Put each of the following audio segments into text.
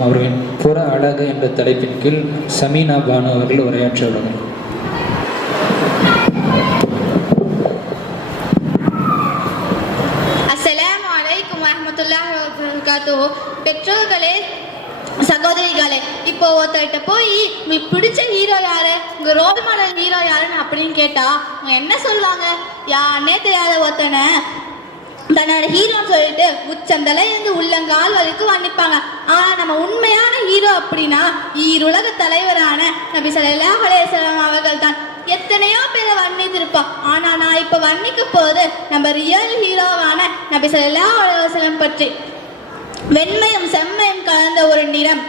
அவர்களின் புற அழகு என்ற தலைப்பின் கீழ் சமீனா பானு அவர்கள் உரையாற்ற உள்ளனர் பெற்றோர்களே சகோதரிகளே இப்போ ஒருத்தர்கிட்ட போய் உங்களுக்கு பிடிச்ச ஹீரோ யாரு? உங்க ரோல் மாடல் ஹீரோ யாருன்னு? அப்படின்னு கேட்டா அவங்க என்ன சொல்லுவாங்க? யாருன்னே தெரியாத ஒருத்தனை தன்னோட ஹீரோன்னு சொல்லிட்டு உச்சந்தலை இருந்து உள்ளங்கால் வரைக்கும் வர்ணிப்பாங்க. ஆனா நம்ம உண்மையான ஹீரோ அப்படின்னா ஈருலக தலைவரான நபி ஸல்லல்லாஹு அலைஹி அவர்கள் தான் எத்தனையோ பேரை வர்ணித்திருப்போம். ஆனா நான் இப்ப வர்ணிக்க போது நம்ம ரியல் ஹீரோவான நபி ஸல்லல்லாஹு அலைஹி பற்றி. வெண்மையும் செம்மையும் கலந்த ஒரு நிறம்.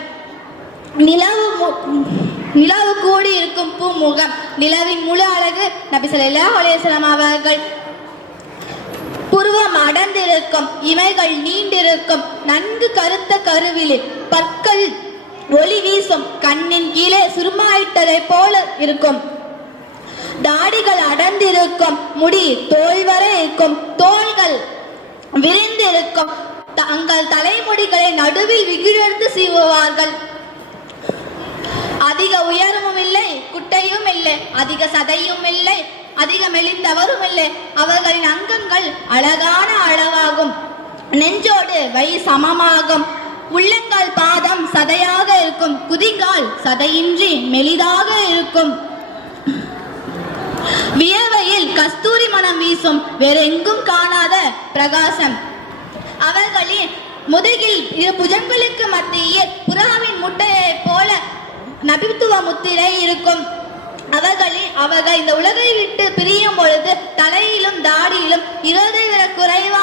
நிலவு மு- நிலவு கூடி இருக்கும் பூமுகம் நிலவின் முழு அழகு நபி ஸல்லல்லாஹு அலைஹி அவர்கள். புருவம் அடர்ந்திருக்கும் இமைகள் நீண்டிருக்கும். நன்கு கருத்த கருவிழி பற்கள் ஒளி வீசும். கண்ணின் கீழே சுருமாயிட்டதை போல இருக்கும். தாடிகள் அடர்ந்திருக்கும். முடி தோல் வரை இருக்கும். தோள்கள் விரிந்திருக்கும். தங்கள் தலைமுடிகளை நடுவில் விகிழந்து சீவுவார்கள். அதிக உயரமும் இல்லை குட்டையும் இல்லை அதிக சதையும் இல்லை அதிக மெலிந்தவரும் இல்லை. அவர்களின் அங்கங்கள் அழகான அளவாகும் நெஞ்சோடு வை சமமாகும். உள்ளங்கால் பாதம் சதையாக இருக்கும். குதிங்கால் சதையின்றி மெலிதாக இருக்கும். வியவையில் கஸ்தூரி மனம் வீசும். வேறெங்கும் காணாத பிரகாசம். அவர்களின் முதுகில் இரு புஜங்களுக்கு மத்தியில் புறாவின் முட்டையை போல நபித்துவ முத்திரை இருக்கும். அவர்களின் அவர்கள் இந்த உலகை விட்டு பிரியும் பொழுது தலையிலும் தாடியிலும் இருபதை விட குறைவாக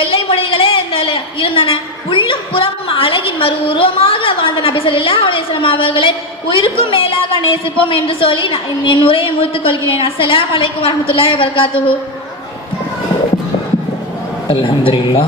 வெள்ளை மொழிகளே இருந்தன- இருந்தன. உள்ளும் புறமும் அழகின் மறு உருவமாக வாழ்ந்த நபி ஸல்லல்லாஹு அவர்களை உயிருக்கும் மேலாக நேசிப்போம் என்று சொல்லி நான் என் உரையை முடித்துக் கொள்கிறேன். அஸ்லாம் அலைக்கும் வரமத்துல்லாய் வபரகாத்துஹு. அலமதுல்லா